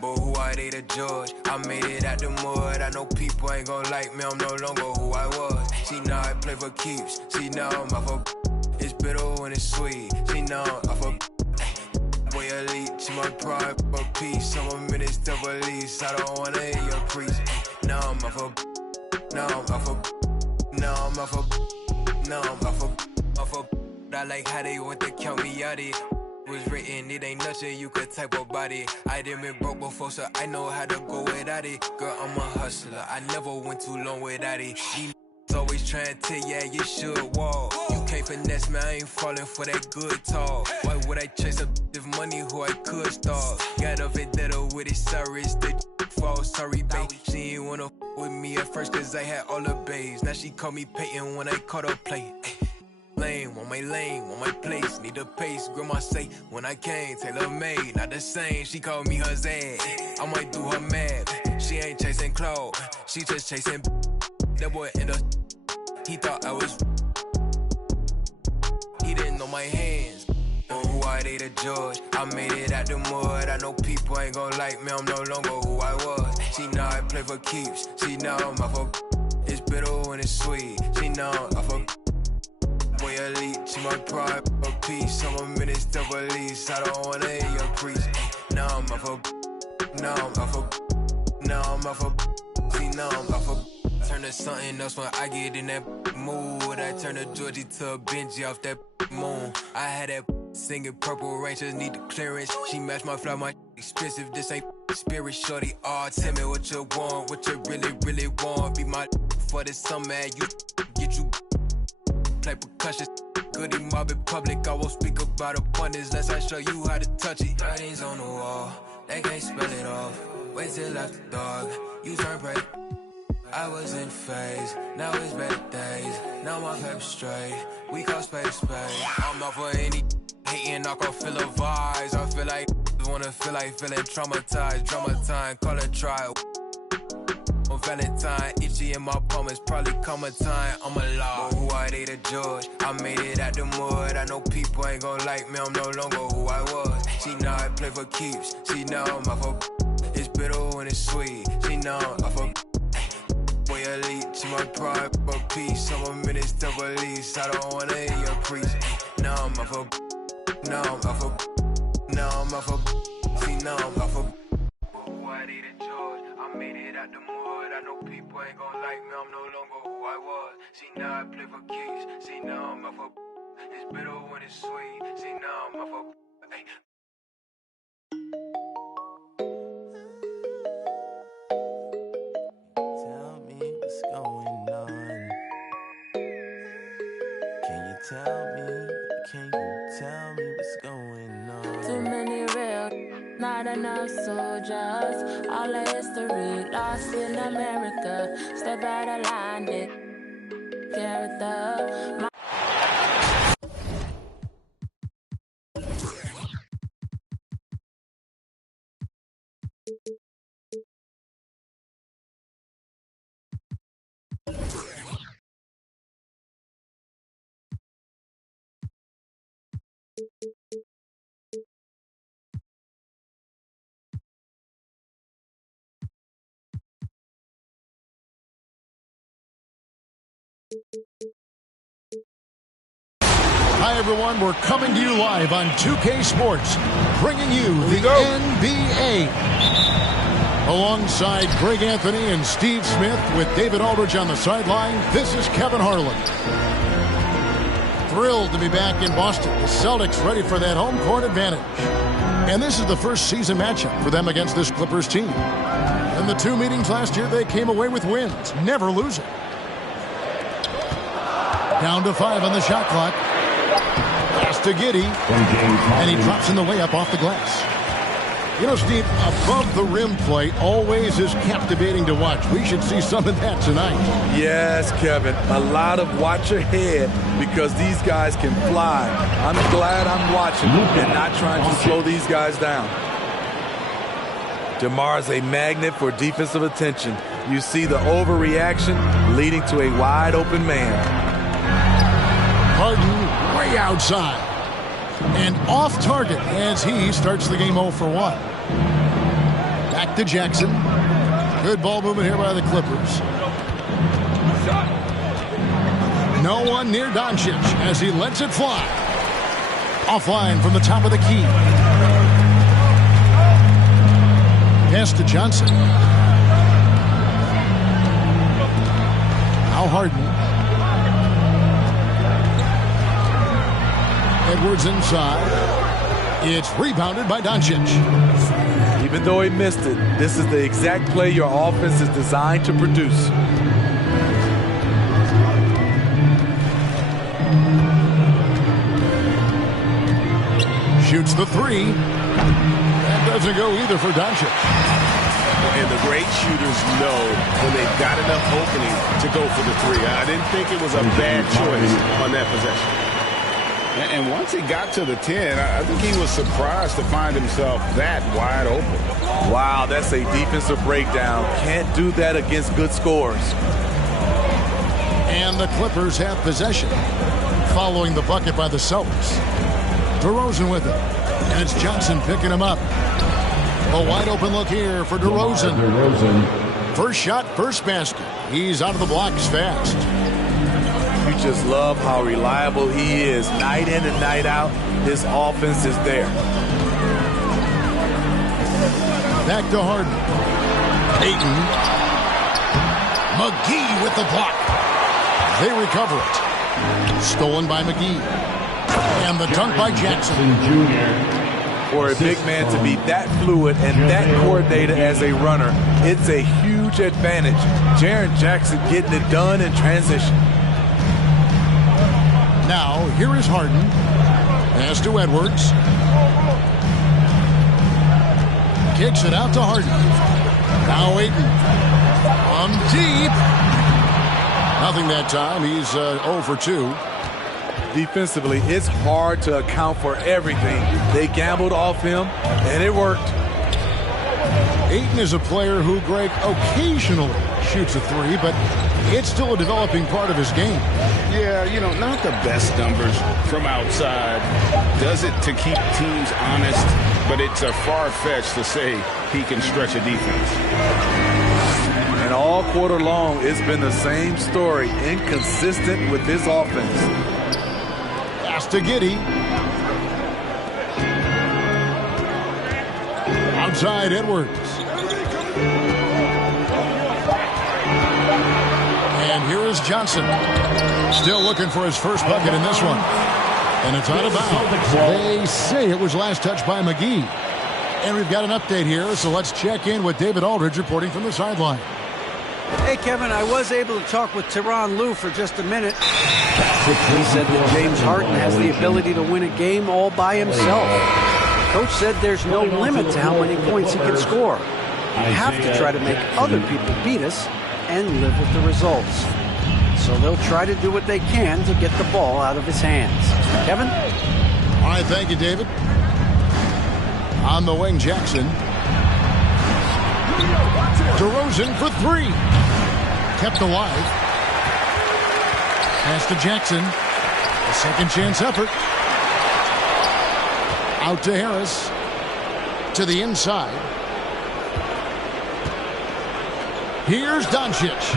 But who are they to judge? I made it out the mud. I know people ain't gon' like me, I'm no longer who I was. See now I play for keeps. See now I'm off a it's bitter when it's sweet. See now I'm off a boy elite. She my pride, for peace. I'm a minister of release. I don't wanna hear your priest. Now I'm off a now I'm off a now I'm off a now I'm off a I like how they want to count me out it. Was written, it ain't nothing you could type about it. I done been broke before, so I know how to go without it. Girl, I'm a hustler, I never went too long without it. These always trying to tell ya you should walk. You can't finesse me, I ain't falling for that good talk. Why would I chase a if money who I could start? Got a vendetta with it, sorry, it's the fall. Sorry, babe, she ain't wanna with me at first cause I had all the babes. Now she call me Peyton when I caught her play. Lane, want my place, need a pace. Grandma say, when I came, tailor made, not the same. She called me her Zed, I might do her mad. She ain't chasing clothes, she just chasing. That boy in the, he thought I was. He didn't know my hands. But who are they to judge? I made it out the mud. I know people ain't gon' like me, I'm no longer who I was. See now I play for keeps. See now I'm off a, it's bitter when it's sweet. See now I'm off a boy elite, she my pride, for peace. I'm a minister of release. I don't wanna hear your priest. Now I'm off a, now I'm off a, now I'm off a, see now I'm off a. Turn to something else when I get in that mood. I turn a Georgie to a Benji off that moon. I had that singing Purple Rain, just need the clearance. She matched my fly, my expensive. This ain't spirit, shorty. Oh, tell me what you want, what you really want. Be my for the summer, you get you. Play percussion, goody mob in public. I won't speak about abundance unless I show you how to touch it. Writings on the wall, they can't spell it off. Wait till after dark, you turn break. I was in phase, now it's better days. Now my paper straight, we call space. I'm not for any hating, I can feel the vibes. I feel like wanna feel like feeling traumatized. Drama time, call it trial. On Valentine, itchy in my palm, it's probably coming time. I'm alive. But who are they to judge? I made it out the mud. I know people ain't gon' like me, I'm no longer who I was. See now I play for keeps. See now I'm off a, it's bitter when it's sweet. See now I'm off a, boy elite, she my pride, for peace. I'm a minister of release. I don't wanna hear your priest. Now I'm off a, now I'm off a, now I'm off a, see now I'm off a. Who are they to judge? I made it out the mud. I know people ain't gon' like me, I'm no longer who I was. See now I play for keys, see now I'm off a, it's bitter when it's sweet. See now I'm off a, hey. Tell me what's going on. Can you tell me what's going on? Too many real, not enough soldiers. All the history lost in America. Step out of line, dick. Character. Hi, everyone. We're coming to you live on 2K Sports, bringing you the NBA. Alongside Greg Anthony and Steve Smith with David Aldridge on the sideline, this is Kevin Harlan. Thrilled to be back in Boston. The Celtics ready for that home court advantage. And this is the first season matchup for them against this Clippers team. In the two meetings last year, they came away with wins, never losing. Down to 5 on the shot clock. Pass to Giddey. And he drops in the layup off the glass. You know, Steve, above the rim play always is captivating to watch. We should see some of that tonight. Yes, Kevin. A lot of watch ahead because these guys can fly. I'm glad I'm watching and not trying to slow these guys down. DeMar is a magnet for defensive attention. You see the overreaction leading to a wide open man. Harden way outside. And off target as he starts the game 0 for 1. Back to Jackson. Good ball movement here by the Clippers. No one near Doncic as he lets it fly. Offline from the top of the key. Pass to Johnson. Now Harden. Edwards inside. It's rebounded by Doncic. Even though he missed it, this is the exact play your offense is designed to produce. Shoots the three. That doesn't go either for Doncic. And the great shooters know when they've got enough opening to go for the three. I didn't think it was a bad choice on that possession. And once he got to the 10, I think he was surprised to find himself that wide open. Wow, that's a defensive breakdown. Can't do that against good scores. And the Clippers have possession. Following the bucket by the Celtics. DeRozan with it. And it's Johnson picking him up. A wide open look here for DeRozan. First shot, first basket. He's out of the blocks fast. You just love how reliable he is. Night in and night out, his offense is there. Back to Harden. Ayton. McGee with the block. They recover it. Stolen by McGee. And the dunk by Jackson. For a big man to be that fluid and that coordinated as a runner, it's a huge advantage. Jaren Jackson getting it done in transition. Now, here is Harden. Pass to Edwards. Kicks it out to Harden. Now Ayton. From deep. Nothing that time. He's 0 for 2. Defensively, it's hard to account for everything. They gambled off him, and it worked. Ayton is a player who, Greg, occasionally shoots a three, but it's still a developing part of his game. Yeah, you know, not the best numbers from outside. Does it to keep teams honest, but it's a far-fetched to say he can stretch a defense. And all quarter long, it's been the same story, inconsistent with his offense. Pass to Giddey. Outside Edwards. And here is Johnson. Still looking for his first bucket in this one. And it's out of bounds. They say it was last touched by McGee. And we've got an update here, so let's check in with David Aldridge reporting from the sideline. Hey, Kevin, I was able to talk with Tyronn Lue for just a minute. He said that James Harden has the ability to win a game all by himself. Coach said there's no limit to how many points he can score. We have to try to make other people beat us and live with the results. So they'll try to do what they can to get the ball out of his hands. Kevin? All right, thank you, David. On the wing, Jackson. DeRozan for three. Kept alive. Pass to Jackson. A second chance effort. Out to Harris. To the inside. Here's Doncic.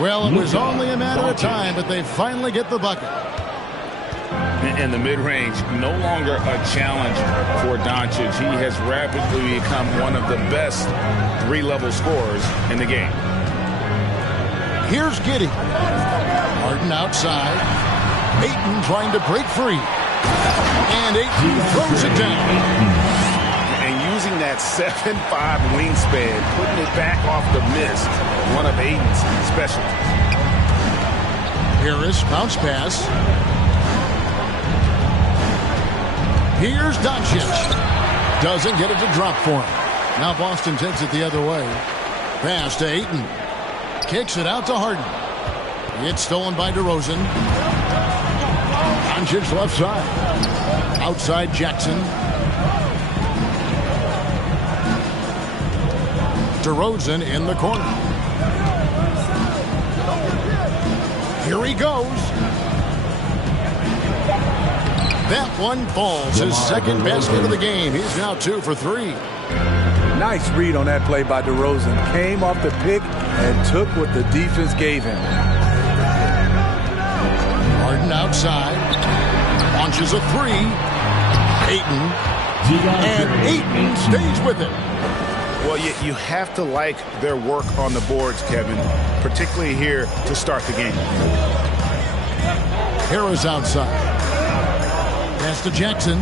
Well, it was only a matter of time, but they finally get the bucket. And the mid-range, no longer a challenge for Doncic. He has rapidly become one of the best three-level scorers in the game. Here's Giddey. Harden outside. Ayton trying to break free. And Ayton throws it down. And using that 7'5" wingspan, putting it back off the mist, one of Ayton's specialties. Harris, bounce pass. Here's Doncic. Doesn't get it to drop for him. Now Boston takes it the other way. Pass to Ayton. Kicks it out to Harden. It's stolen by DeRozan. Doncic left side. Outside Jackson. DeRozan in the corner. Here he goes. That one falls. His second basket of the game. He's now 2 for 3. Nice read on that play by DeRozan. Came off the pick and took what the defense gave him. Harden outside. Launches a 3. Ayton. And Ayton stays with it. Well, you have to like their work on the boards, Kevin, particularly here to start the game. Harris outside. Pass to Jackson.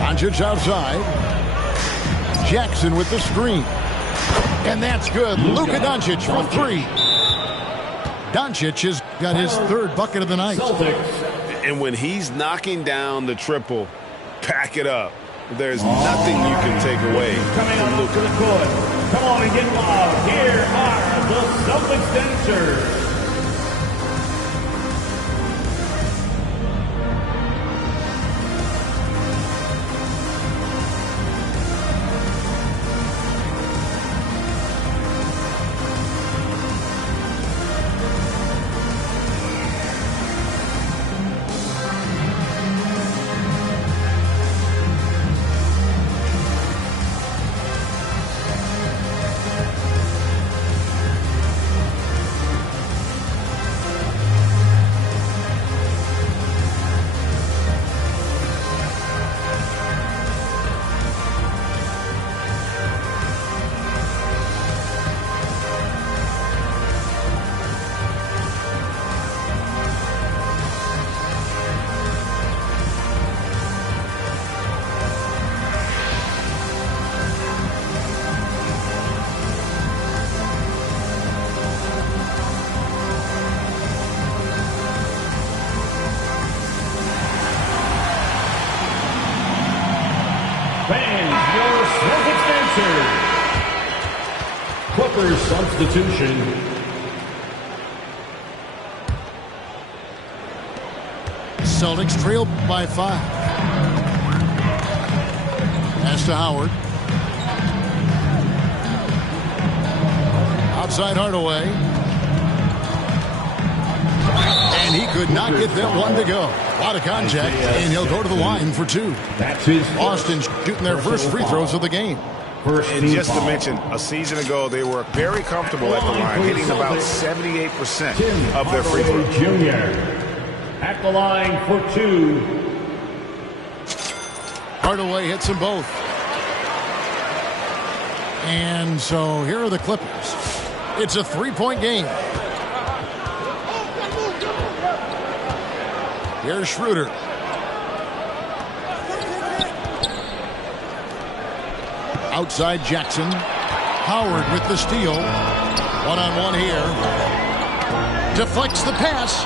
Doncic outside. Jackson with the screen. And that's good. Luka Doncic for 3. Doncic has got his 3rd bucket of the night. And when he's knocking down the triple, pack it up. There's nothing you can take away from Luka. Come on and get loud. Here are the Celtics dancers. Clippers substitution. Celtics trail by 5. Pass to Howard. Outside Hardaway. And he could not get that one to go. A lot of contact, and he'll go to the line for 2. That's his Boston shooting their first free throws of the game. And just to mention, a season ago, they were very comfortable at the line, hitting about 78% of their free throws. Jr. at the line for 2. Hardaway hits them both. And so here are the Clippers. It's a 3-point game. Here's Schroeder. Outside Jackson. Howard with the steal. One-on-one here. Deflects the pass.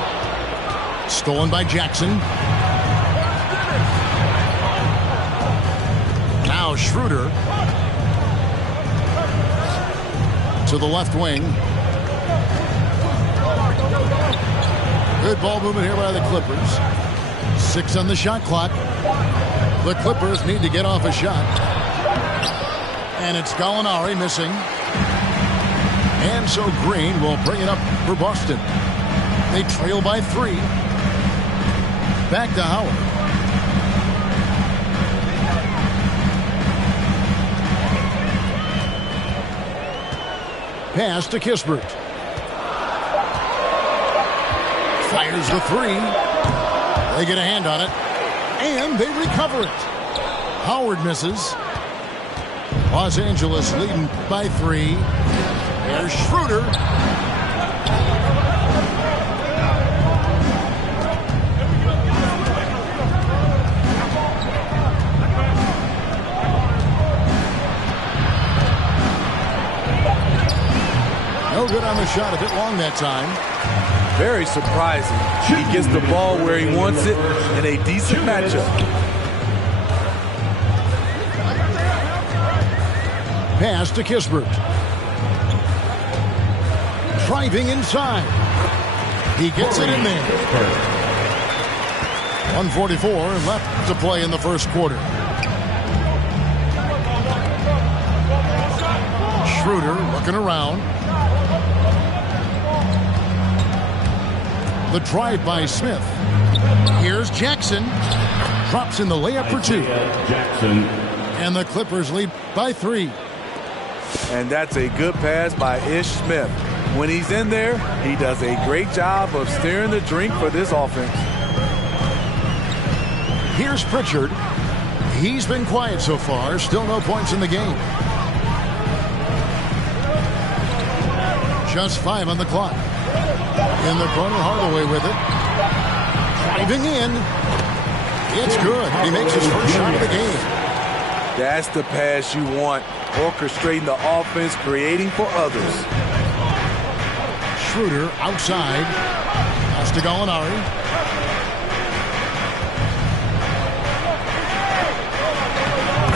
Stolen by Jackson. Now Schroeder. To the left wing. Good ball movement here by the Clippers. 6 on the shot clock. The Clippers need to get off a shot. And it's Gallinari missing. And so Green will bring it up for Boston. They trail by 3. Back to Howard. Pass to Kispert. Fires the 3. They get a hand on it. And they recover it. Howard misses. Los Angeles leading by 3. There's Schroeder. No good on the shot, a bit long that time. Very surprising. He gets the ball where he wants it in a decent matchup. Pass to Kispert. Driving inside. He gets it in there. 1:44 left to play in the first quarter. Schroeder looking around. The drive by Smith. Here's Jackson. Drops in the layup for two. Jackson. And the Clippers lead by 3. And that's a good pass by Ish Smith. When he's in there, he does a great job of steering the drink for this offense. Here's Pritchard. He's been quiet so far. Still no points in the game. Just 5 on the clock. In the corner, Hardaway with it. Driving in. It's good. He makes his first shot of the game. That's the pass you want. Orchestrating the offense, creating for others. Schroeder outside. Pass to Gallinari.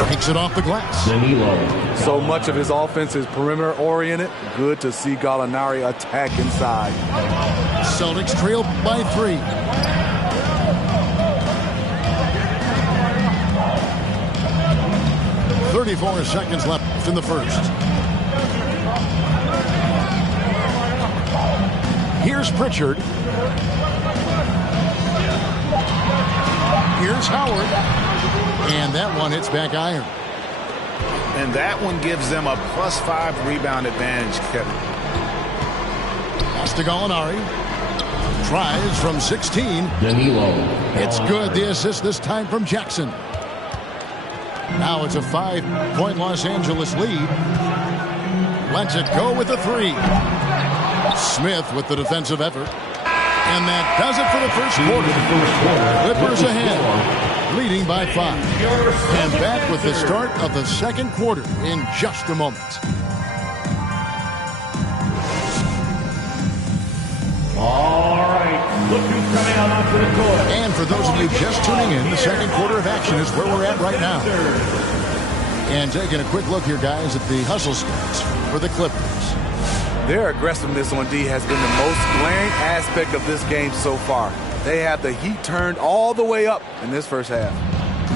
Takes it off the glass. So much of his offense is perimeter oriented. Good to see Gallinari attack inside. Celtics trail by 3. .34 seconds left in the first. Here's Pritchard. Here's Howard. And that one hits back iron. And that one gives them a +5 rebound advantage, Kevin. Pass to Gallinari. Tries from 16. It's good. The assist this time from Jackson. Now it's a 5-point Los Angeles lead. Lets it go with a 3. Smith with the defensive effort. And that does it for the first quarter. Clippers ahead, leading by 5. And back with the start of the second quarter in just a moment. All right, look who's coming out onto the court. And for those of you just tuning in, the second quarter of action is where we're at right now. And taking a quick look here, guys, at the hustle stats for the Clippers. Their aggressiveness on D has been the most glaring aspect of this game so far. They have the heat turned all the way up in this first half.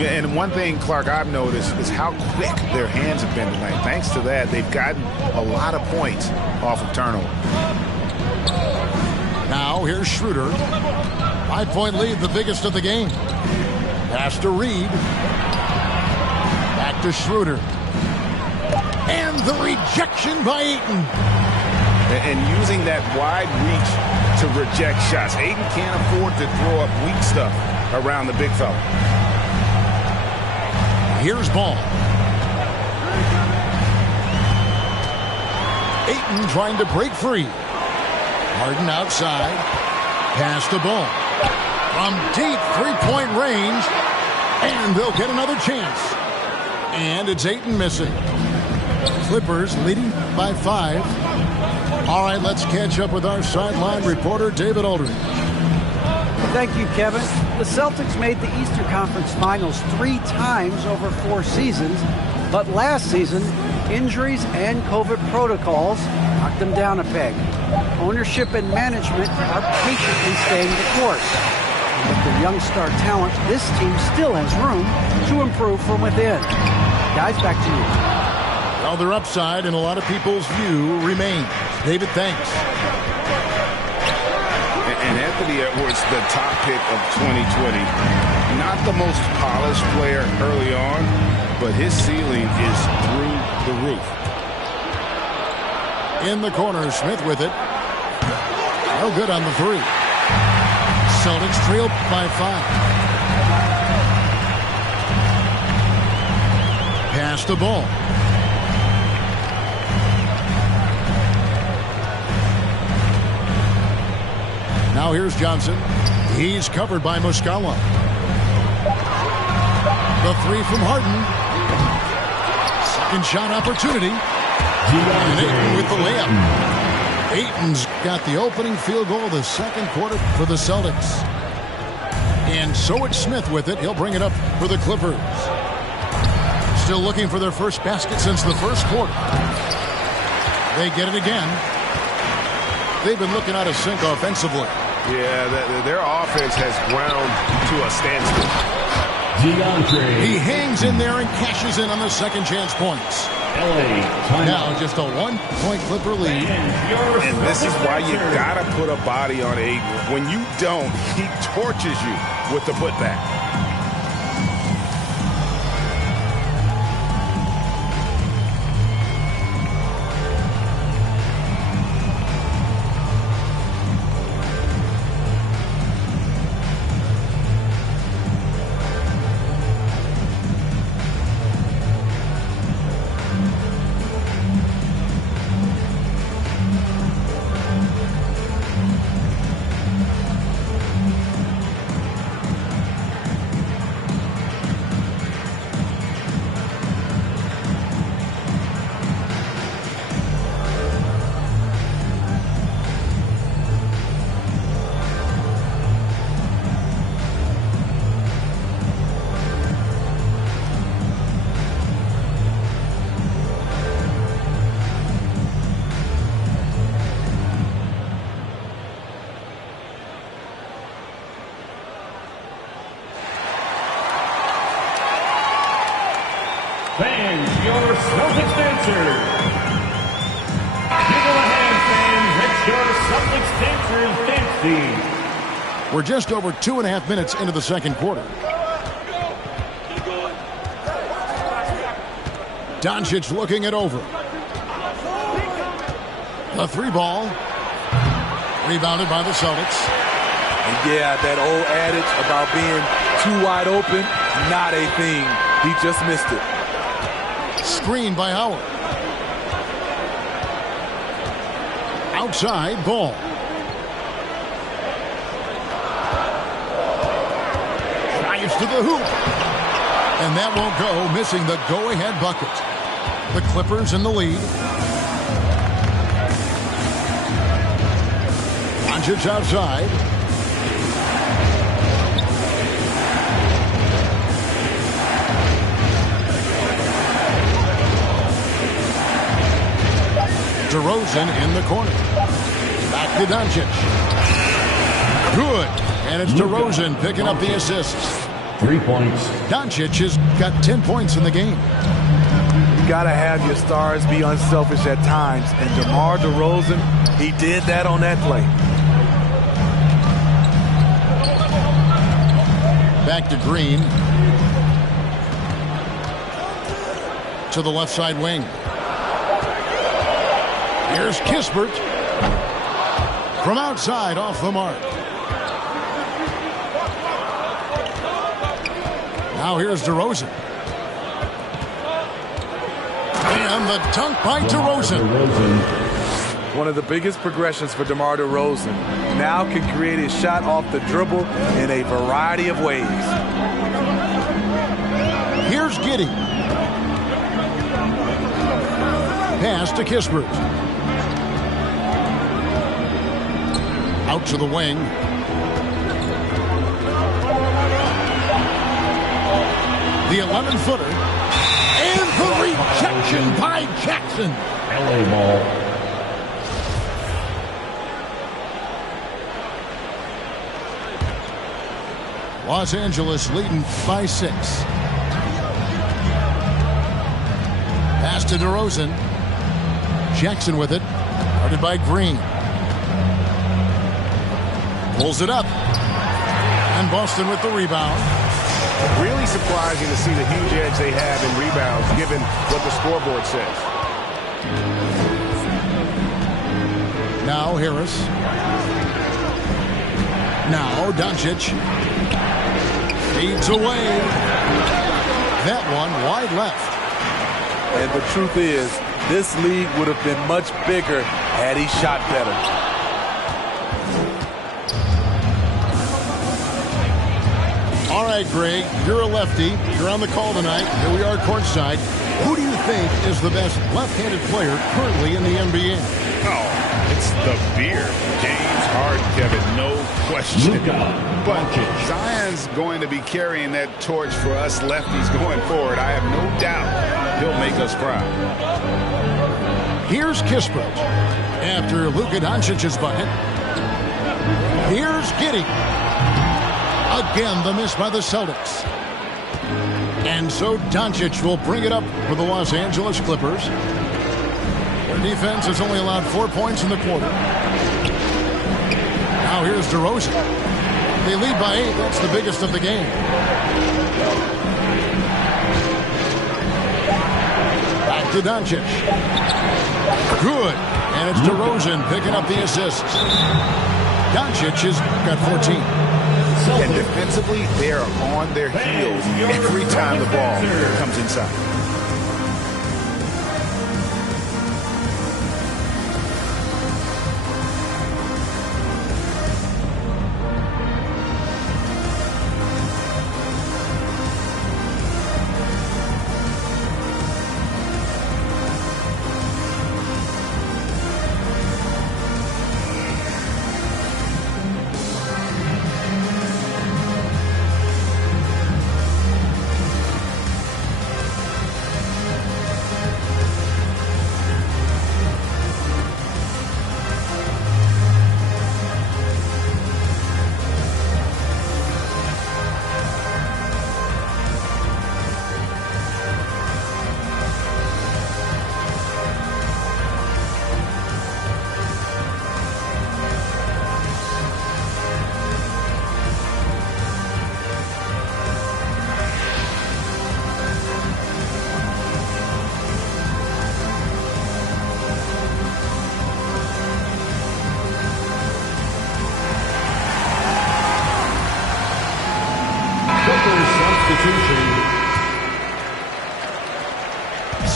Yeah, and one thing, Clark, I've noticed is how quick their hands have been tonight. Thanks to that, they've gotten a lot of points off of turnover. Now here's Schroeder. 5-point lead, the biggest of the game. Pass to Reed. Back to Schroeder. And the rejection by Ayton. And using that wide reach to reject shots. Ayton can't afford to throw up weak stuff around the big fella. Here's Ball. Ayton trying to break free. Harden outside. Pass to Ball. From deep three-point range. And they'll get another chance. And it's Ayton missing. Clippers leading by 5. All right, let's catch up with our sideline reporter, David Aldridge. Thank you, Kevin. The Celtics made the Eastern Conference Finals 3 times over 4 seasons, but last season, injuries and COVID protocols knocked them down a peg. Ownership and management are patiently staying the course. With their young star talent, this team still has room to improve from within. Guys, back to you. Well, their upside in a lot of people's view remains. David, thanks. And Anthony Edwards, the top pick of 2020. Not the most polished player early on, but his ceiling is through the roof. In the corner, Smith with it. No good on the 3. Celtics trail by 5. Pass the ball. Now here's Johnson. He's covered by Muscala. The 3 from Harden. Second shot opportunity. And Ayton with the layup. Ayton's got the opening field goal of the second quarter for the Celtics. And so it's Smith with it. He'll bring it up for the Clippers. Still looking for their first basket since the first quarter. They get it again. They've been looking out of sync offensively. Yeah, their offense has ground to a standstill. He hangs in there and cashes in on the second chance points. Now just a 1-point Clipper lead. And this is why you gotta put a body on Aiden. When you don't, he tortures you with the putback. Fans, your Celtics dancers. Give a hand, fans. It's your Celtics dancers dance team. We're just over 2.5 minutes into the second quarter. Doncic looking it over. The 3-ball. Rebounded by the Celtics. And yeah, that old adage about being too wide open, not a thing. He just missed it. Screen by Howard. Outside ball. Drives to the hoop. And that won't go, missing the go-ahead bucket. The Clippers in the lead. Doncic outside. DeRozan in the corner. Back to Doncic. Good. And it's DeRozan picking up the assists. 3 points. Doncic has got 10 points in the game. You got to have your stars be unselfish at times. And DeMar DeRozan, he did that on that play. Back to Green. To the left side wing. Here's Kispert. From outside, off the mark. Now here's DeRozan. And the dunk by DeRozan. One of the biggest progressions for DeMar DeRozan. Now can create his shot off the dribble in a variety of ways. Here's Giddey. Pass to Kispert. Out to the wing. The 11-footer. And the rejection by Jackson. LA ball. Los Angeles leading by 6. Pass to DeRozan. Jackson with it. Guarded by Green. Pulls it up. And Boston with the rebound. Really surprising to see the huge edge they have in rebounds, given what the scoreboard says. Now Harris. Now Doncic. Feeds away. That one wide left. And the truth is, this league would have been much bigger had he shot better. All right, Greg, you're a lefty. You're on the call tonight. Here we are courtside. Who do you think is the best left-handed player currently in the NBA? Oh, it's the beer. James Harden, Kevin, no question. But Zion's going to be carrying that torch for us lefties going forward. I have no doubt he'll make us proud. Here's Kispert after Luka Doncic's bucket. Here's Giddey. Again, the miss by the Celtics. And so Doncic will bring it up for the Los Angeles Clippers. Their defense has only allowed 4 points in the quarter. Now here's DeRozan. They lead by 8. That's the biggest of the game. Back to Doncic. Good. And it's DeRozan picking up the assists. Doncic has got 14. And defensively, they are on their heels every time the ball comes inside.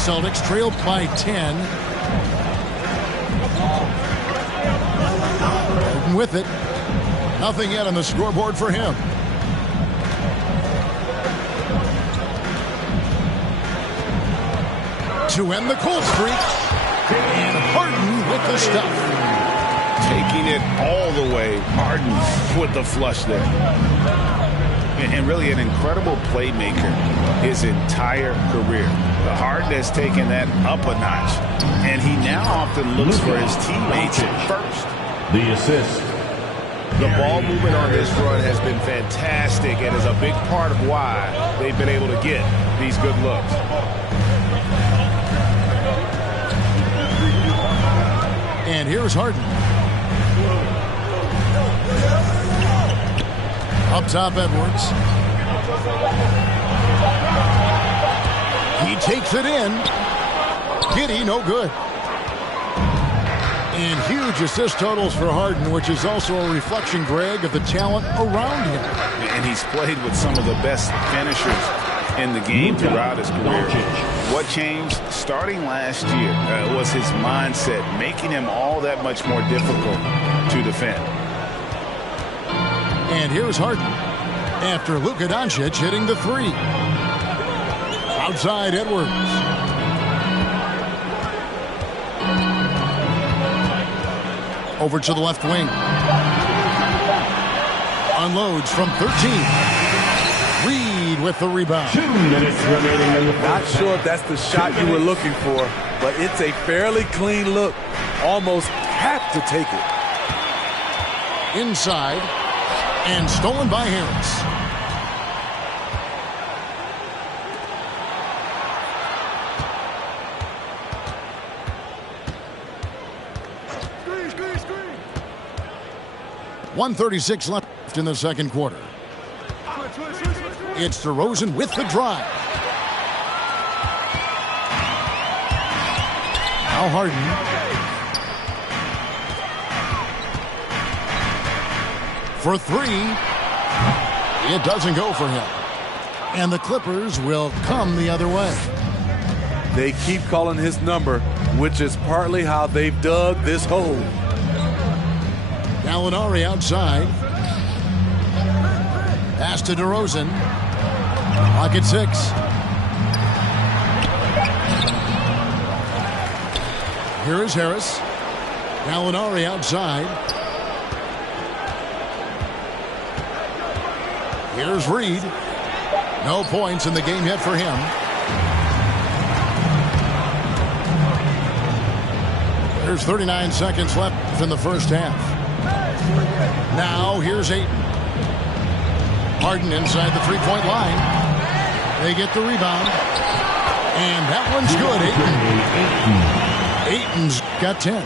Celtics trailed by 10. With it. Nothing yet on the scoreboard for him. To end the cold streak. And Harden with the stuff. Taking it all the way. Harden with the flush there. And really an incredible playmaker his entire career. The Harden has taken that up a notch, and he now often looks for his teammates first. The assist. The ball movement on this run has been fantastic and is a big part of why they've been able to get these good looks. And here's Harden. Up top, Edwards. He takes it in. Giddey, no good. And huge assist totals for Harden, which is also a reflection, Greg, of the talent around him. And he's played with some of the best finishers in the game throughout his career. What changed starting last year was his mindset, making him all that much more difficult to defend. And here's Harden after Luka Doncic hitting the three. Outside Edwards. Over to the left wing. Unloads from 13. Reed with the rebound. 2 minutes remaining in the first. Not sure if that's the shot you were looking for, but it's a fairly clean look. Almost have to take it. Inside. And stolen by Harris. Screen. 1:36 left in the second quarter. It's DeRozan with the drive. Now Harden. For three. It doesn't go for him. And the Clippers will come the other way. They keep calling his number, which is partly how they've dug this hole. Gallinari outside. Pass to DeRozan. Clock at 6. Here is Harris. Gallinari outside. Here's Reed. No points in the game yet for him. There's 39 seconds left in the first half. Now here's Ayton. Harden inside the three-point line. They get the rebound. And that one's good. Ayton's got 10.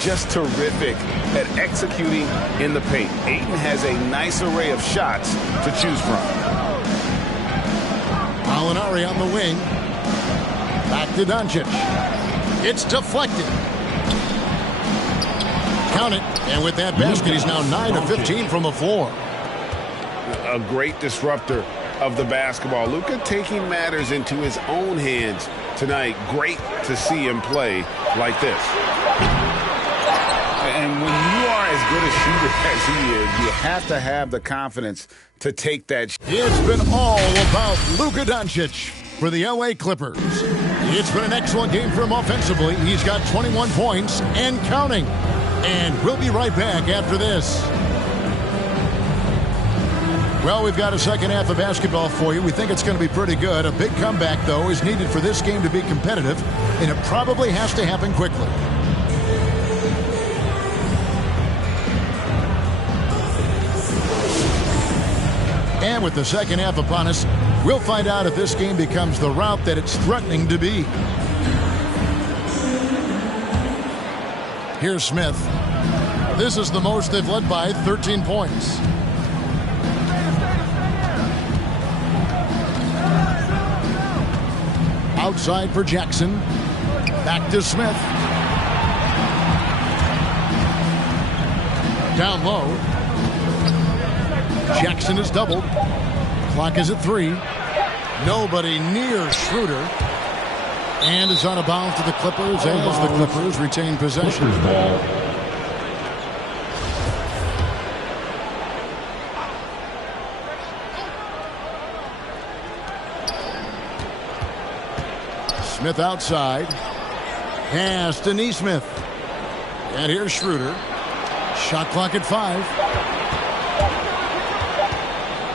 Just terrific at executing in the paint. Ayton has a nice array of shots to choose from. Molinari on the wing. Back to Doncic. It's deflected. Count it. And with that basket, he's now 9 of 15 from the floor. A great disruptor of the basketball. Luka taking matters into his own hands tonight. Great to see him play like this. And when you are as good a shooter as he is, you have to have the confidence to take that. It's been all about Luka Doncic for the LA Clippers. It's been an excellent game for him offensively. He's got 21 points and counting. And we'll be right back after this. Well, we've got a second half of basketball for you. We think it's going to be pretty good. A big comeback, though, is needed for this game to be competitive, and it probably has to happen quickly. And with the second half upon us, we'll find out if this game becomes the route that it's threatening to be. Here's Smith. This is the most they've led by, 13 points. Outside for Jackson. Back to Smith. Down low. Jackson is doubled. Clock is at 3. Nobody near Schroeder. And is out of bounds to the Clippers as the Clippers retain possession. Smith outside. Pass to Nesmith. And here's Schroeder. Shot clock at 5.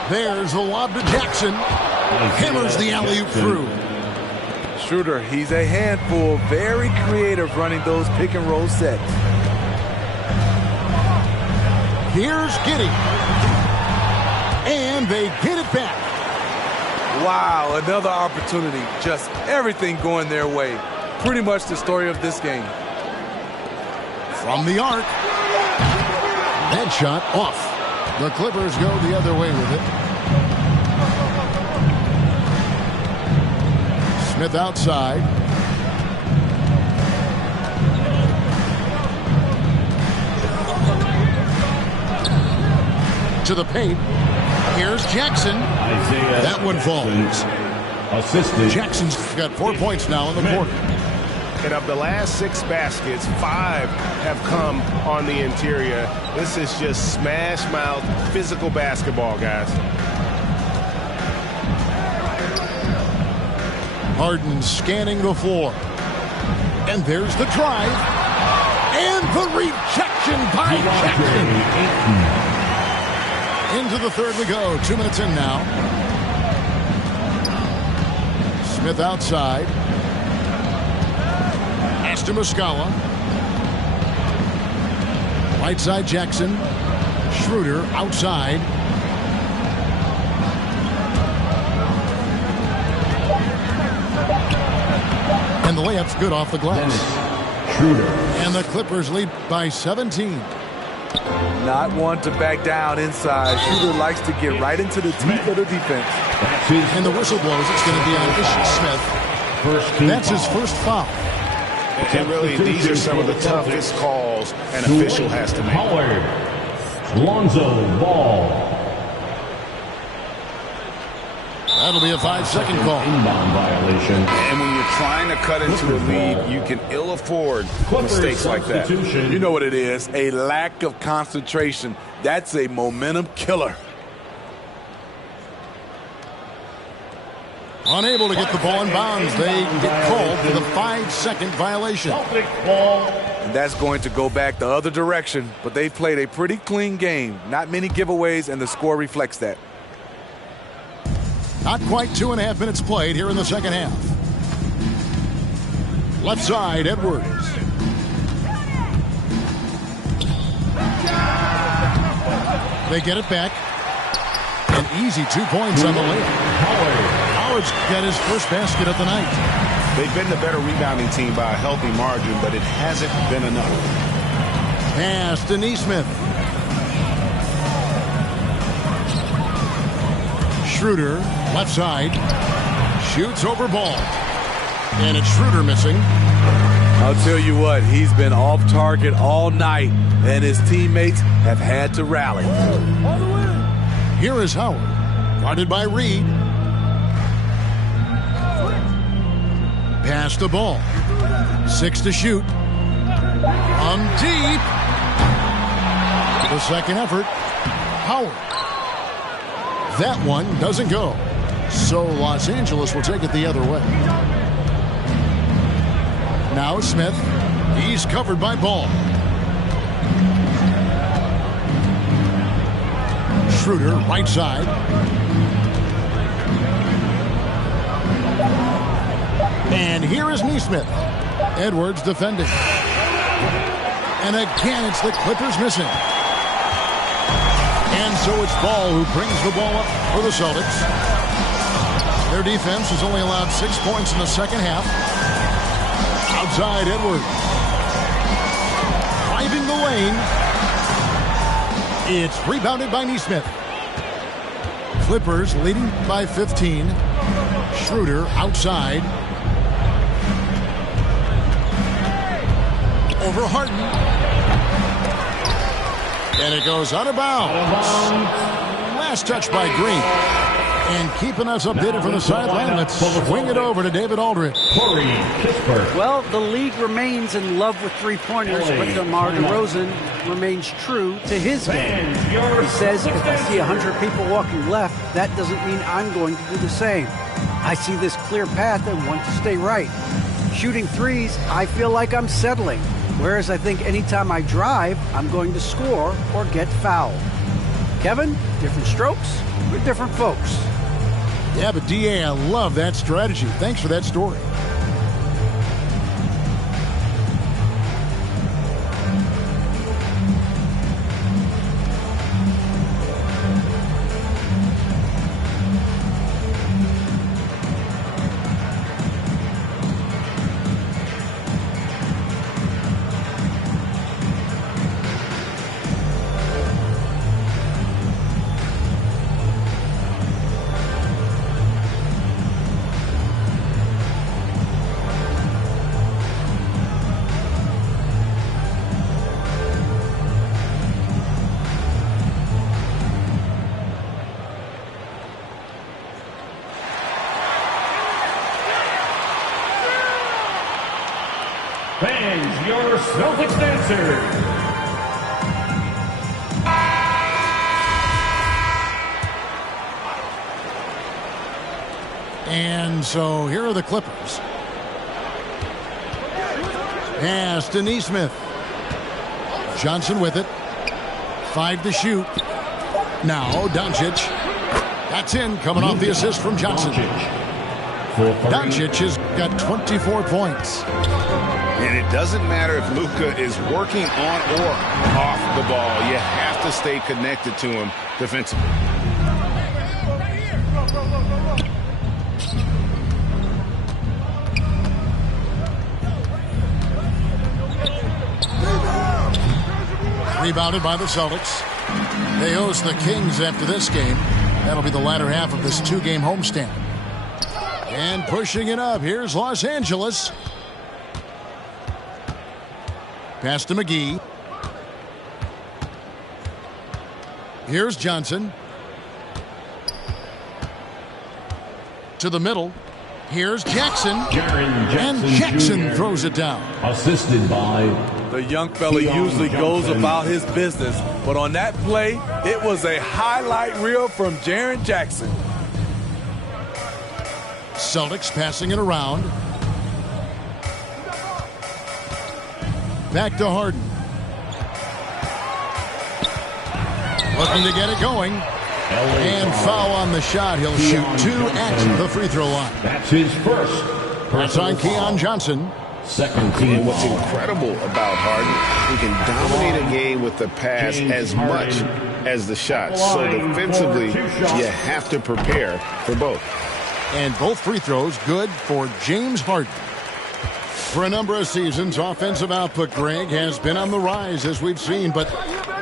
There's the lob to Jackson. Hammers the alley-oop through. Schroeder, he's a handful. Very creative running those pick-and-roll sets. Here's Giddey. And they get it back. Wow, another opportunity. Just everything going their way. Pretty much the story of this game. From the arc. That shot off. The Clippers go the other way with it. Smith outside. To the paint. Here's Jackson. That one falls. Assisted. Jackson's got 4 points now in the quarter. And of the last 6 baskets, 5 have come on the interior. This is just smash mouth physical basketball, guys. Harden scanning the floor. And there's the drive. And the rejection by Jackson. Into the third we go. 2 minutes in now. Smith outside. Pass to Muscala. Right side Jackson. Schroeder outside. And the layup's good off the glass. Schroeder. And the Clippers lead by 17. Not one to back down inside. Schroeder likes to get right into the teeth of the defense. And the whistle blows. It's going to be on Ish Smith. That's his first foul. And really, these are some of the toughest calls an official has to make. Lonzo Ball. That'll be a 5-second call. Inbound violation. And when you're trying to cut into a lead, you can ill afford mistakes like that. You know what it is, a lack of concentration. That's a momentum killer. Unable to get the ball in bounds. They get called for the 5-second violation. And that's going to go back the other direction, but they've played a pretty clean game. Not many giveaways, and the score reflects that. Not quite 2.5 minutes played here in the second half. Left side, Edwards. They get it back. An easy 2 points on the layup. Edwards got his first basket of the night. They've been the better rebounding team by a healthy margin, but it hasn't been enough. Pass to Neesmith. Schroeder, left side. Shoots over ball. And it's Schroeder missing. I'll tell you what, he's been off target all night, and his teammates have had to rally. Here is Howard, guarded by Reed. Pass the ball. 6 to shoot. From deep. The second effort. Howard. That one doesn't go. So Los Angeles will take it the other way. Now Smith. He's covered by Ball. Schroeder, right side. And here is Neesmith. Edwards defending. And again, it's the Clippers missing. And so it's Ball who brings the ball up for the Celtics. Their defense has only allowed 6 points in the second half. Outside Edwards. Driving the lane. It's rebounded by Neesmith. Clippers leading by 15. Schroeder outside. Over Harden. And it goes out of bounds. Last touch by Green. And keeping us updated from the sideline, let's swing it over to David Aldridge. Well, the league remains in love with three-pointers, but DeMar DeRozan remains true to his game. He says, if I see 100 people walking left, that doesn't mean I'm going to do the same. I see this clear path and want to stay right. Shooting threes, I feel like I'm settling. Whereas I think anytime I drive, I'm going to score or get fouled. Kevin, different strokes for different folks. Yeah, but DA, I love that strategy. Thanks for that story. Fans, your Celtics dancer. And so here are the Clippers. Pass to Neesmith. Johnson with it. 5 to shoot. Now Doncic. That's in, coming off the assist from Johnson. Doncic has got 24 points. And it doesn't matter if Luka is working on or off the ball. You have to stay connected to him defensively. Rebounded by the Celtics. They host the Kings after this game. That'll be the latter half of this 2-game homestand. And pushing it up, here's Los Angeles. Pass to McGee. Here's Johnson. To the middle. Here's Jackson. And Jackson throws it down. Assisted by... The young fella usually goes about his business, but on that play, it was a highlight reel from Jaren Jackson. Celtics passing it around. Back to Harden. Looking to get it going. And foul on the shot. He'll shoot 2 at the free throw line. That's his first. That's on Keon Johnson. Second team. What's incredible about Harden, he can dominate a game with the pass as much as the shot. So defensively, you have to prepare for both. And both free throws good for James Harden. For a number of seasons, offensive output, Greg, has been on the rise, as we've seen. But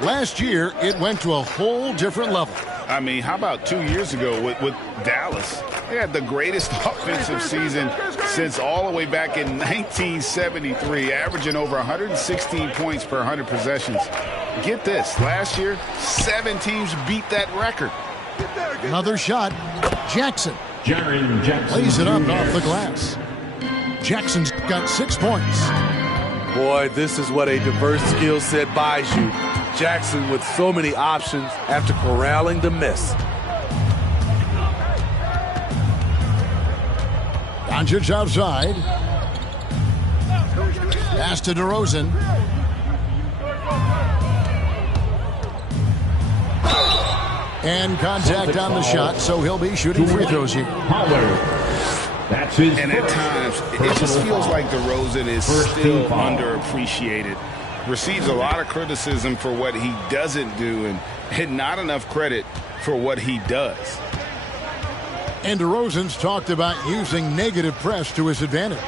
last year, it went to a whole different level. I mean, how about 2 years ago with Dallas? They had the greatest offensive season since all the way back in 1973, averaging over 116 points per 100 possessions. Get this, last year, 7 teams beat that record. Another shot. Jackson plays it up off the glass. Jackson's got 6 points. Boy, this is what a diverse skill set buys you. Jackson with so many options after corralling the miss. Doncic outside. Pass to DeRozan. And contact on the shot, so he'll be shooting free throws here. That's his and at times, it just feels like DeRozan is still underappreciated. Receives a lot of criticism for what he doesn't do and not enough credit for what he does. And DeRozan's talked about using negative press to his advantage.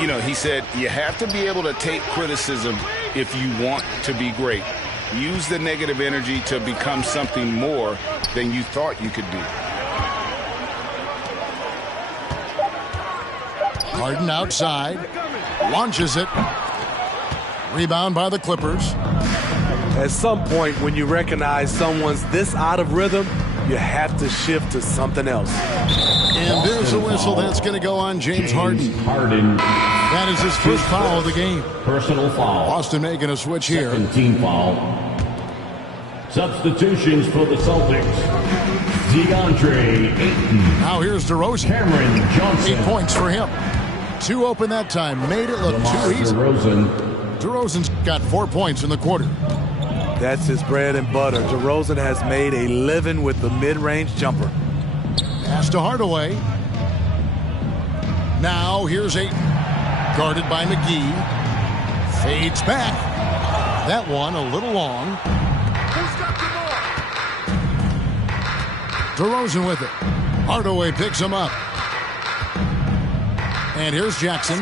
You know, he said you have to be able to take criticism if you want to be great. Use the negative energy to become something more than you thought you could be. Harden outside. Launches it. Rebound by the Clippers. At some point, when you recognize someone's this out of rhythm, you have to shift to something else. And there's a whistle that's going to go on James Harden. That is his first foul of the game. Personal foul. Boston making a switch here. Second team foul. Substitutions for the Celtics. DeAndre Ayton. Now here's DeRozan. Cameron Johnson. 8 points for him. 2 open that time. Made it look too easy. DeRozan's got 4 points in the quarter. That's his bread and butter. DeRozan has made a living with the mid-range jumper. Pass to Hardaway. Now here's Ayton. Guarded by McGee. Fades back. That one a little long. DeRozan with it. Hardaway picks him up. And here's Jackson.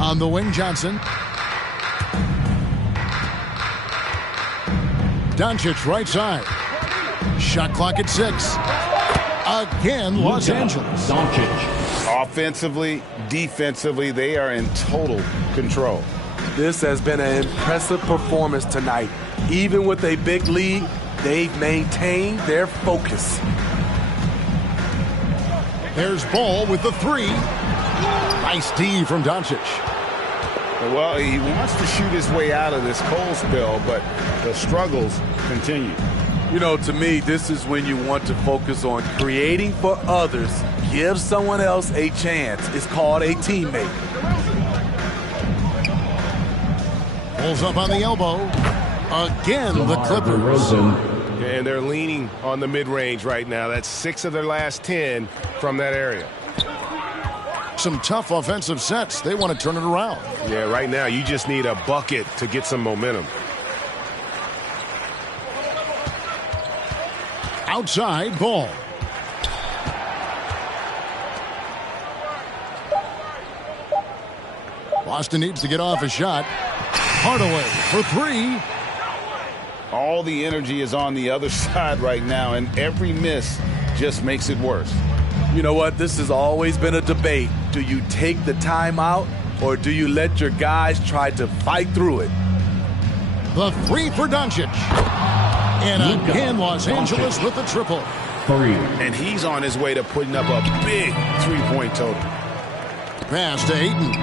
On the wing, Johnson. Doncic right side. Shot clock at 6. Again, Los Angeles. Doncic. Offensively, defensively, they are in total control. This has been an impressive performance tonight. Even with a big lead, they've maintained their focus. There's Ball with the 3. Nice D from Doncic. Well, he wants to shoot his way out of this cold spell, but the struggles continue. You know, to me, this is when you want to focus on creating for others. Give someone else a chance. It's called a teammate. Pulls up on the elbow. Again, the Clippers. And they're leaning on the mid-range right now. That's 6 of their last 10 from that area. Some tough offensive sets. They want to turn it around. Yeah, right now you just need a bucket to get some momentum. Outside, Ball. Boston needs to get off a shot. Hardaway for 3. All the energy is on the other side right now, and every miss just makes it worse. You know what? This has always been a debate. Do you take the timeout, or do you let your guys try to fight through it? The 3 for Doncic. And again, Los Angeles with the triple. 3. And he's on his way to putting up a big three-point total. Pass to Ayton.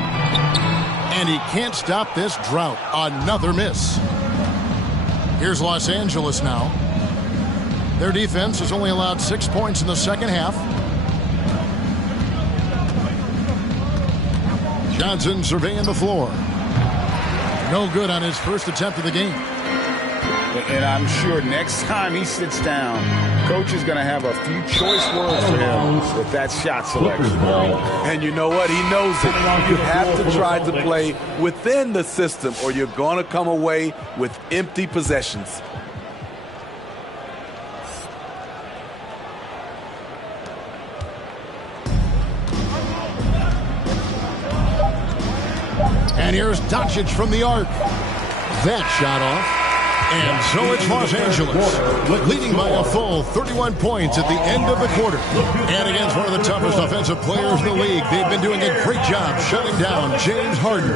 And he can't stop this drought. Another miss. Here's Los Angeles now. Their defense has only allowed 6 points in the second half. Johnson surveying the floor. No good on his first attempt of the game. And I'm sure next time he sits down, coach is going to have a few choice words for him with that shot selection. And you know what? He knows it. You have to try to play within the system, or you're going to come away with empty possessions. And here's Doncic from the arc. That shot off. And so it's Los Angeles, leading by a full 31 points at the end of the quarter. And against one of the toughest offensive players in the league, they've been doing a great job shutting down James Harden.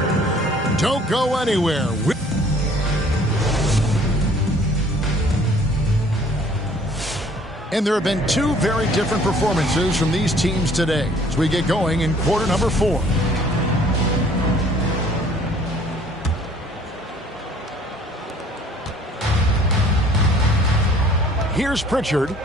Don't go anywhere. And there have been two very different performances from these teams today as we get going in quarter number 4. Here's Pritchard.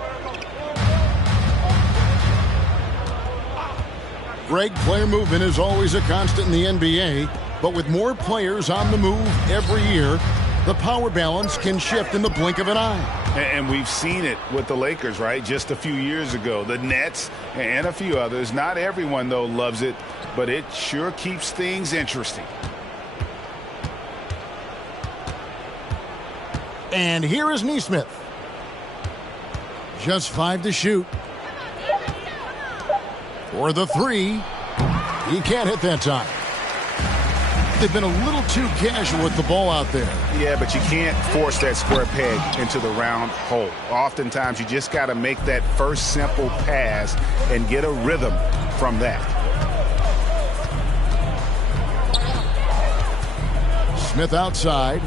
Greg, player movement is always a constant in the NBA, but with more players on the move every year, the power balance can shift in the blink of an eye. And we've seen it with the Lakers, right? Just a few years ago. The Nets and a few others. Not everyone, though, loves it, but it sure keeps things interesting. And here is Nesmith. Just 5 to shoot. For the 3. He can't hit that time. They've been a little too casual with the ball out there. Yeah, but you can't force that square peg into the round hole. Oftentimes, you just got to make that first simple pass and get a rhythm from that. Smith outside.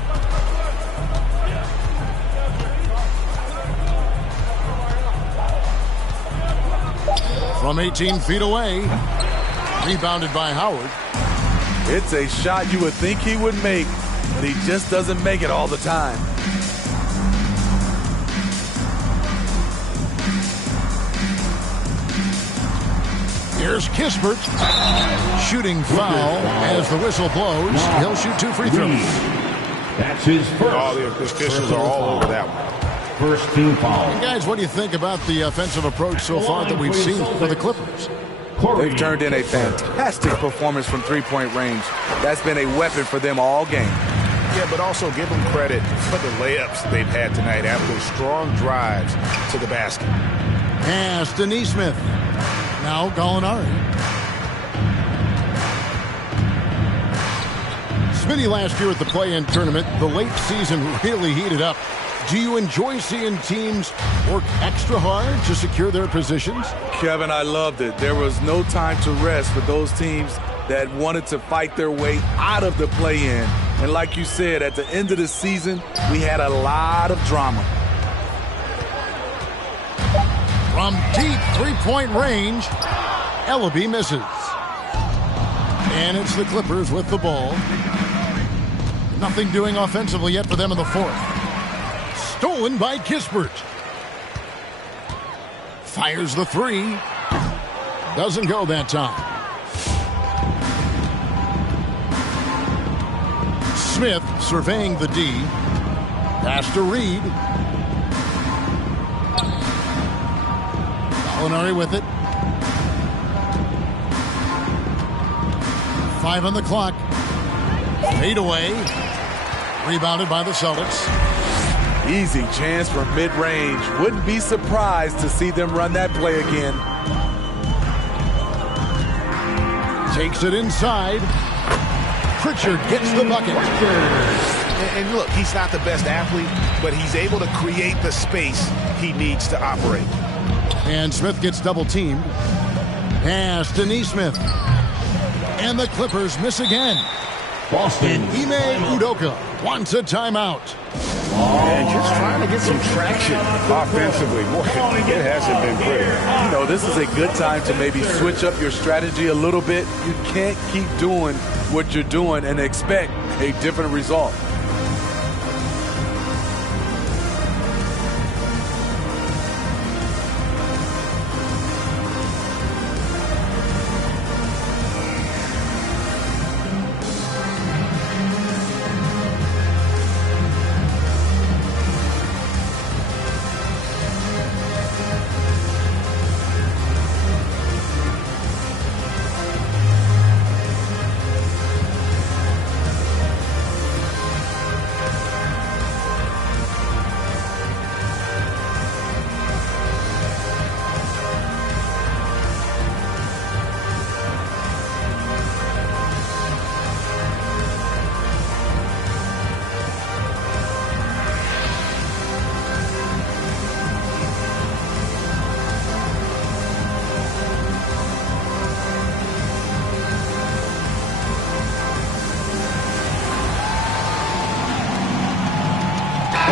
From 18 feet away. Rebounded by Howard. It's a shot you would think he would make, but he just doesn't make it all the time. Here's Kispert. Shooting foul as the whistle blows. He'll shoot 2 free throws. That's his first. All the officials are all over that one. First team foul. And guys, what do you think about the offensive approach so far that we've seen for the Clippers? They've turned in a fantastic performance from three-point range. That's been a weapon for them all game. Yeah, but also give them credit for the layups they've had tonight after strong drives to the basket. Pass to Nesmith. Now Gallinari. Smitty last year at the play-in tournament, the late season really heated up. Do you enjoy seeing teams work extra hard to secure their positions? Kevin, I loved it. There was no time to rest for those teams that wanted to fight their way out of the play-in. And like you said, at the end of the season, we had a lot of drama. From deep three-point range, Ellaby misses. And it's the Clippers with the ball. Nothing doing offensively yet for them in the 4th. Stolen by Kispert. Fires the 3. Doesn't go that time. Smith surveying the D. Pass to Reed. Gallinari with it. 5 on the clock. Fade away. Rebounded by the Celtics. Easy chance from mid-range. Wouldn't be surprised to see them run that play again. Takes it inside. Pritchard gets the bucket. And look, he's not the best athlete, but he's able to create the space he needs to operate. And Smith gets double-teamed. Pass to Nesmith. And the Clippers miss again. Boston. And Ime Udoka wants a timeout. And just trying to get some traction offensively. Boy, it hasn't been pretty. You know, this is a good time to maybe switch up your strategy a little bit. You can't keep doing what you're doing and expect a different result.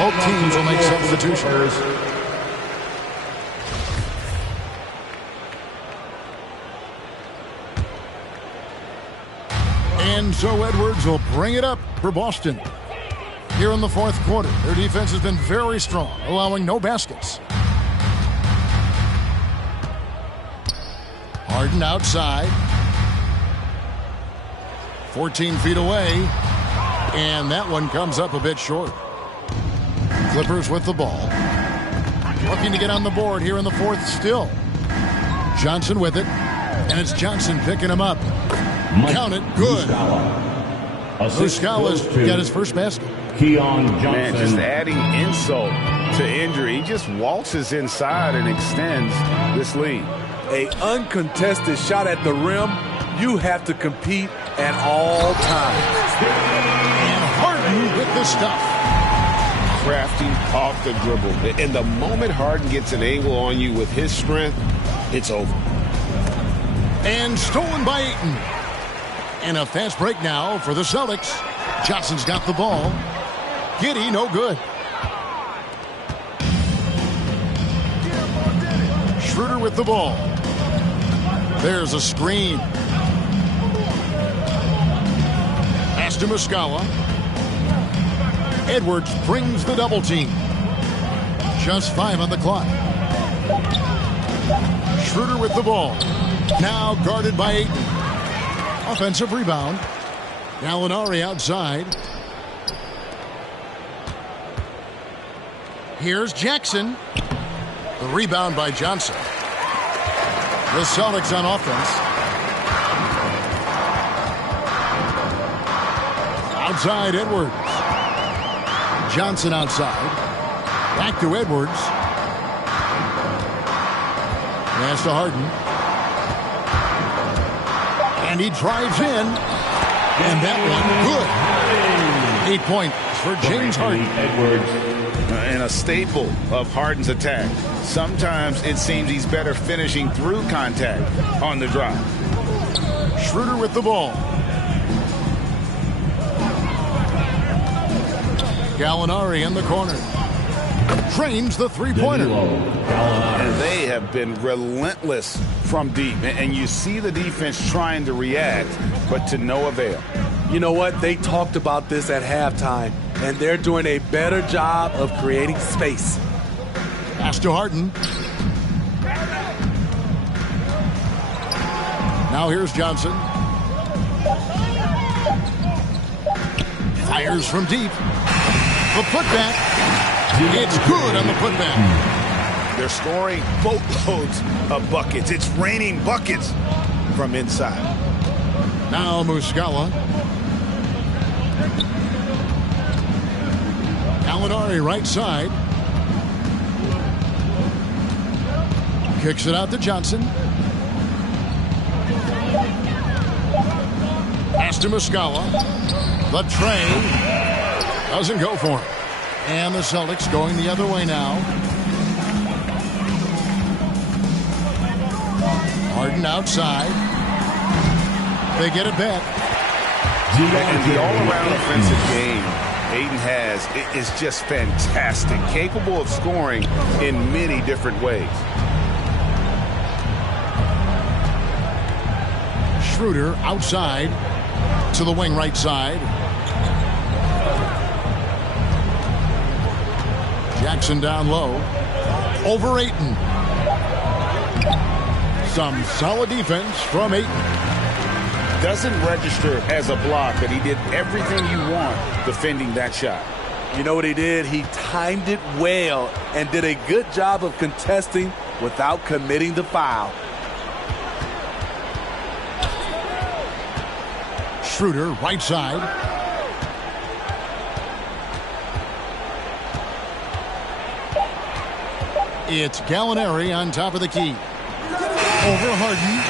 Both teams will make substitutions. And so Edwards will bring it up for Boston. Here in the fourth quarter, their defense has been very strong, allowing no baskets. Harden outside. 14 feet away. And that one comes up a bit short. Clippers with the ball. Looking to get on the board here in the fourth still. Johnson with it. And it's Johnson picking him up. Count it. Good. Muscala's got his first basket. Man, just adding insult to injury. He just waltzes inside and extends this lead. An uncontested shot at the rim, you have to compete at all times. And Harden with the stuff. Crafty off the dribble. And the moment Harden gets an angle on you with his strength, it's over. And stolen by Ayton. And a fast break now for the Celtics. Johnson's got the ball. Giddey, no good. Schroeder with the ball. There's a screen. Pass to Muscala. Edwards brings the double team. Just 5 on the clock. Schroeder with the ball. Now guarded by Ayton. Offensive rebound. Gallinari outside. Here's Jackson. The rebound by Johnson. The Celtics on offense. Outside Edwards. Johnson outside. Back to Edwards. Pass to Harden. And he drives in. And that one good. 8 points for James Harden. Edwards. And a staple of Harden's attack. Sometimes it seems he's better finishing through contact on the drive. Schroeder with the ball. Gallinari in the corner. Trains the three-pointer. And they have been relentless from deep. And you see the defense trying to react, but to no avail. You know what? They talked about this at halftime, and they're doing a better job of creating space. Pass to Harden. Now here's Johnson. Fires from deep. The putback. It's good on the putback. They're scoring boatloads of buckets. It's raining buckets from inside. Now Muscala. Gallinari right side. Kicks it out to Johnson. Pass to Muscala. The train doesn't go for him. And the Celtics going the other way now. Harden outside. They get it back. And the all-around offensive game Ayton has is just fantastic. Capable of scoring in many different ways. Schroeder outside to the wing right side. Jackson down low. Over Ayton. Some solid defense from Ayton. Doesn't register as a block, but he did everything you want defending that shot. You know what he did? He timed it well and did a good job of contesting without committing the foul. Schroeder right side. It's Gallinari on top of the key. Over Harden.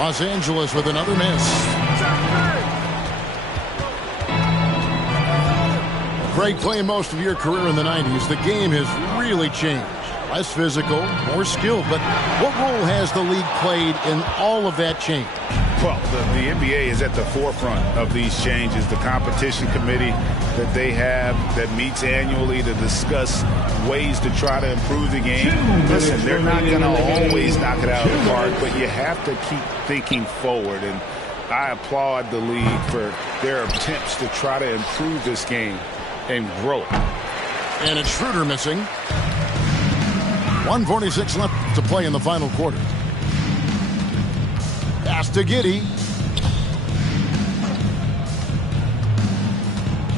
Los Angeles with another miss. Greg, playing most of your career in the 90s, the game has really changed. Less physical, more skilled. But what role has the league played in all of that change? Well, the NBA is at the forefront of these changes. The competition committee that they have that meets annually to discuss ways to try to improve the game. Listen, they're not going to always knock it out of the park, but you have to keep thinking forward. And I applaud the league for their attempts to try to improve this game and grow it. And it's Schroeder missing. 1:46 left to play in the final quarter. Pass to Giddey.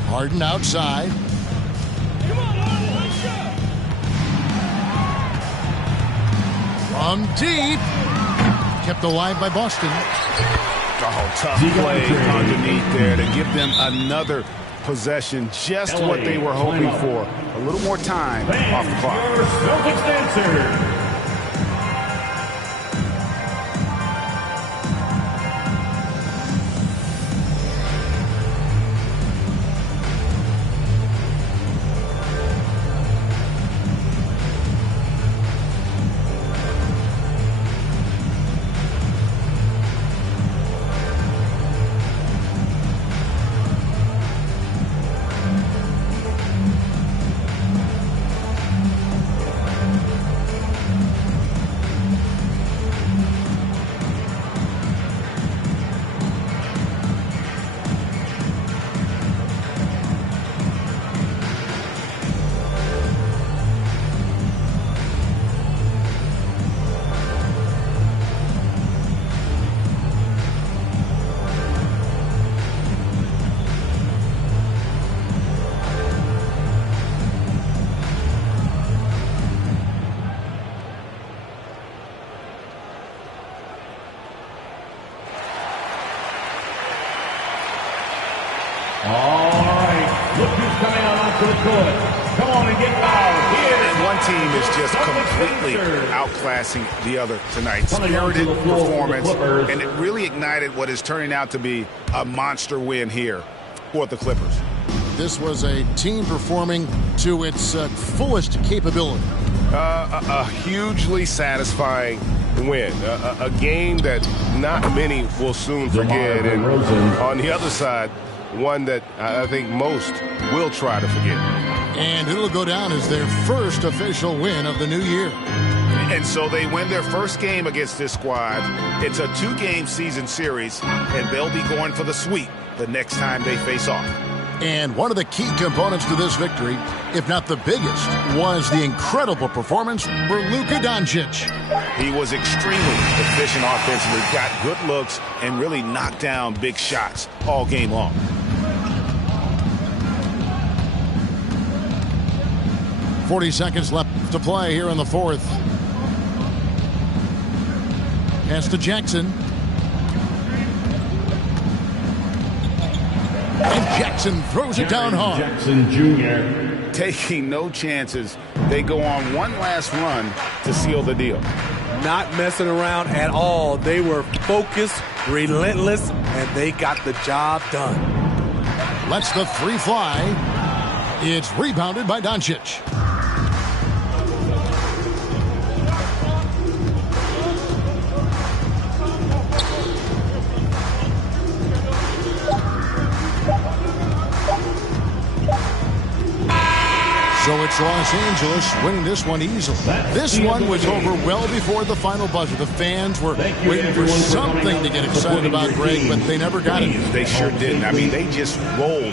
Harden outside. From deep. Kept alive by Boston. Oh, tough play underneath there to give them another possession, just what they were hoping for. A little more time off the clock. Celtics answer. One team is just completely outclassing the other tonight. Spirited performance, and it really ignited what is turning out to be a monster win here for the Clippers. This was a team performing to its fullest capability. A hugely satisfying win. A game that not many will soon forget. And on the other side, one that I think most will try to forget. And it'll go down as their first official win of the new year. And so they win their first game against this squad. It's a 2-game season series, and they'll be going for the sweep the next time they face off. And one of the key components to this victory, if not the biggest, was the incredible performance for Luka Doncic. He was extremely efficient offensively, got good looks, and really knocked down big shots all game long. .40 seconds left to play here in the fourth. Pass to Jackson. And Jackson throws it down hard. Jackson Jr. Taking no chances. They go on one last run to seal the deal. Not messing around at all. They were focused, relentless, and they got the job done. Lets the three fly. It's rebounded by Doncic. So it's Los Angeles winning this one easily. This one was over well before the final buzzer. The fans were waiting for something to get excited about, Greg, but they never got it. They sure didn't. I mean, they just rolled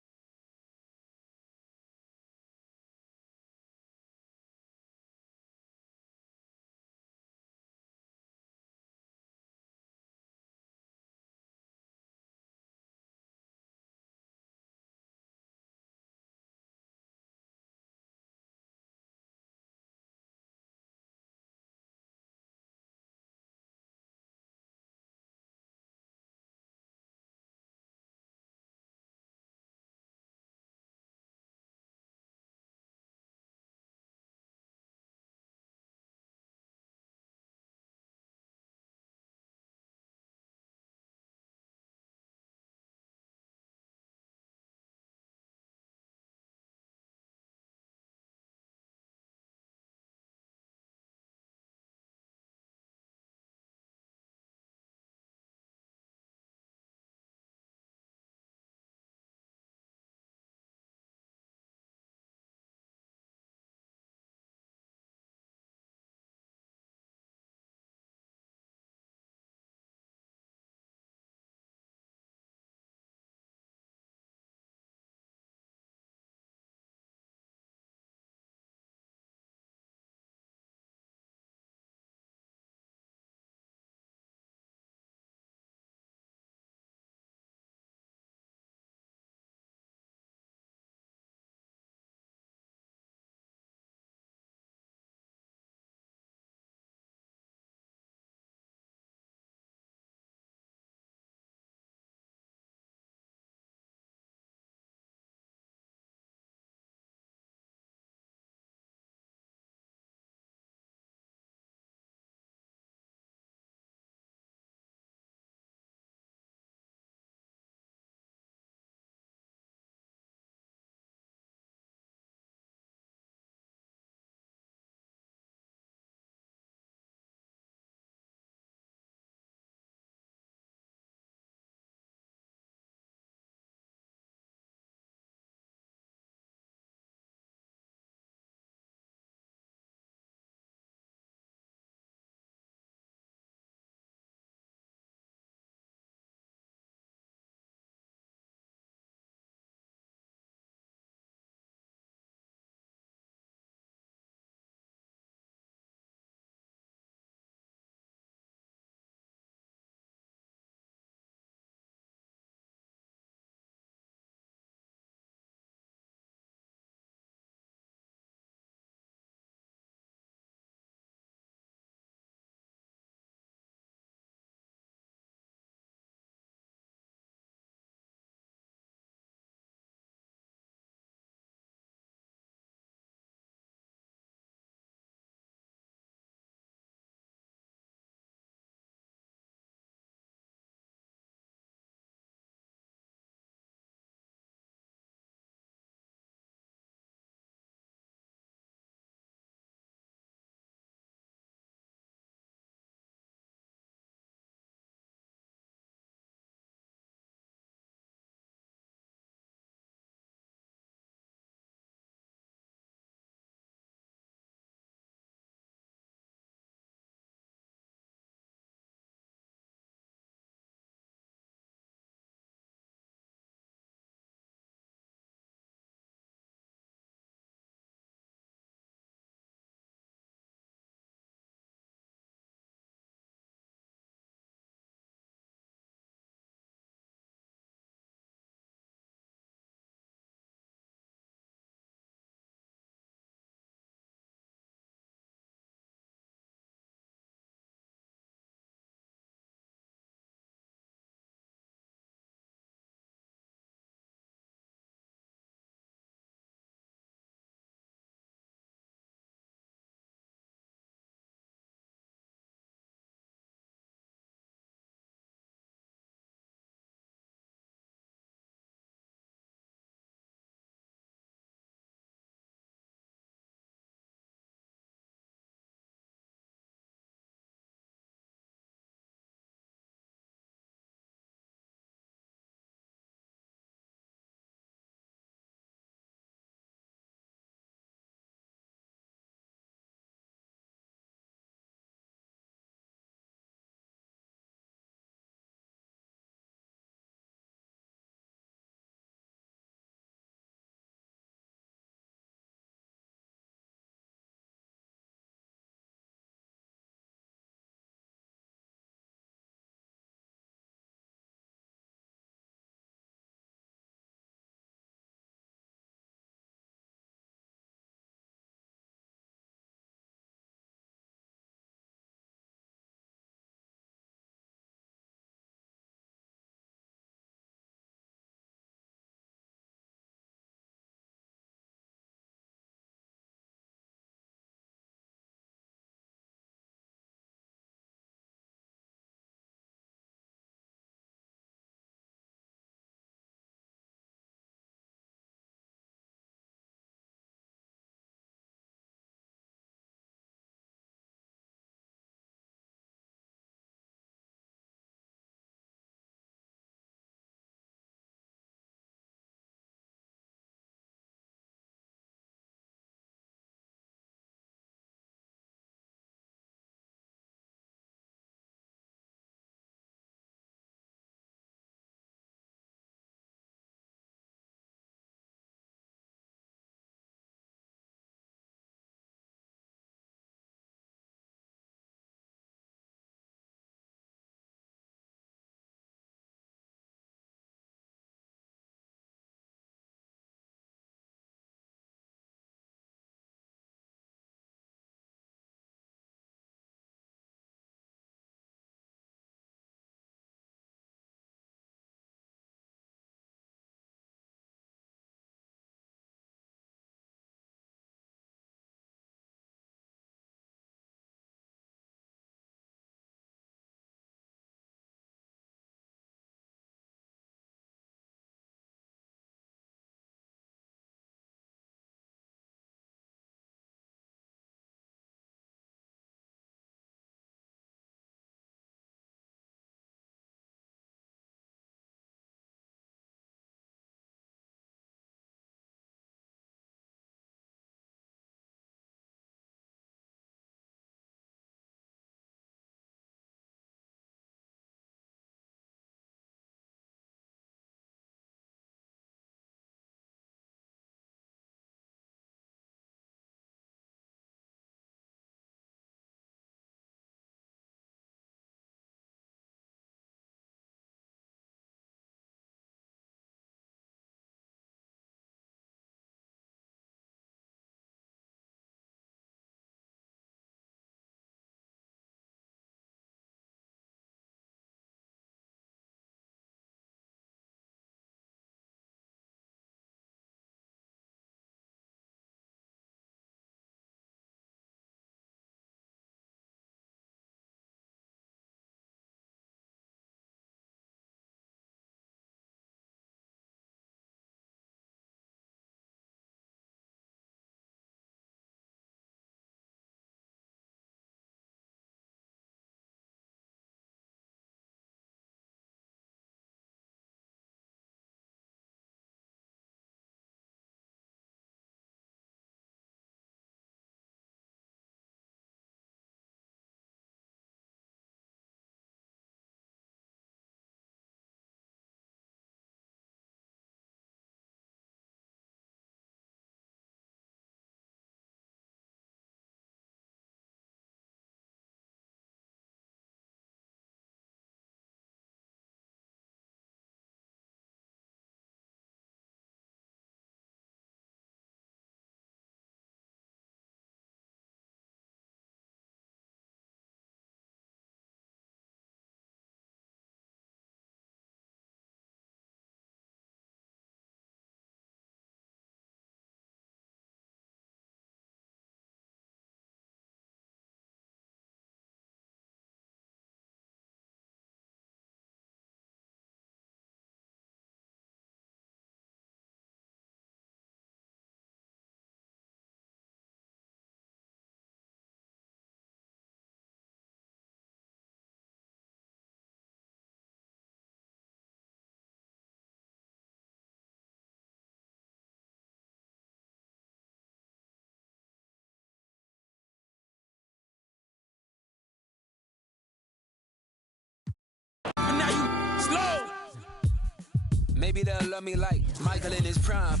Maybe they'll love me like Michael in his prime.